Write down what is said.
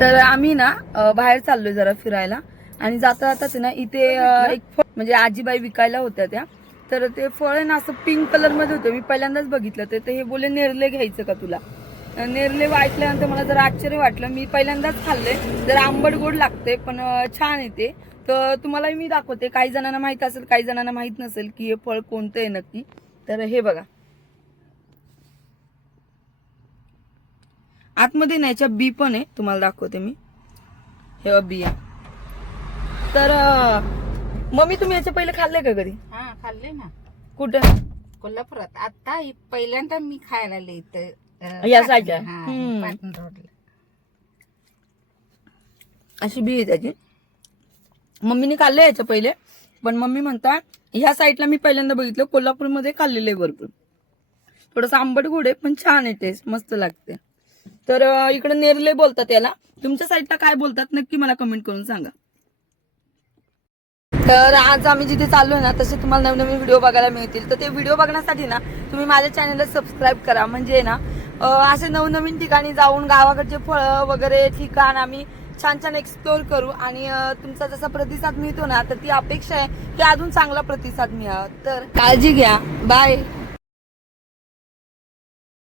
तर आम्ही ना बाहेर चाललोय जरा फिरायला आणि जाता जाताच ना इथे एक फळ म्हणजे आजीबाई विकायला होत्या त्या. तर ते फळ आहे ना असं पिंक कलर मध्ये होतं. मी पहिल्यांदाच बघितलं ते. हे बोले नेरले घ्यायचं का तुला. नेरले ऐकल्यानंतर मला जरा आश्चर्य वाटलं. मी पहिल्यांदाच खाल्ले. जरा आंबट गोड लागते पण छान येते. तर तुम्हालाही मी दाखवते. काही जणांना माहित असेल, काही जणांना माहित नसेल की हे फळ कोणतं आहे नक्की. तर हे बघा, आतमध्ये न्यायच्या बी पण आहे, तुम्हाला दाखवते मी. हे बिया. तर मम्मी तुम्ही याच्या पहिले खाल्ले का कधी? हा खाल्ले ना. कुठं? कोल्हापुरात. आता पहिल्यांदा मी खायला आले इथं या साईडच्या. पाटण रोडला. अशी बी आहे त्याची. मम्मीने खाल्ले याच्या पहिले, पण मम्मी म्हणता ह्या साईडला मी पहिल्यांदा बघितलं. कोल्हापूरमध्ये खाल्लेले भरपूर. थोडस आंबट गोड आहे पण छान आहे, टेस्ट मस्त लागते. तर इकडे नेरले बोलतात याला. तुमच्या साईडला काय बोलतात नक्की मला कमेंट करून सांगा. तर आज आम्ही जिथे चाललोय ना तसे तुम्हाला नवीन नवीन व्हिडिओ बघायला मिळतील. तर ते व्हिडिओ बघण्यासाठी ना तुम्ही माझ्या चॅनलला सबस्क्राईब करा. म्हणजे ना असे नवनवीन ठिकाणी जाऊन गावाकडचे फळं वगैरे ठिकाण आम्ही छान छान एक्सप्लोर करू. आणि तुमचा जसा प्रतिसाद मिळतो ना तर ती अपेक्षा आहे की अजून चांगला प्रतिसाद मिळावा. तर काळजी घ्या. बाय.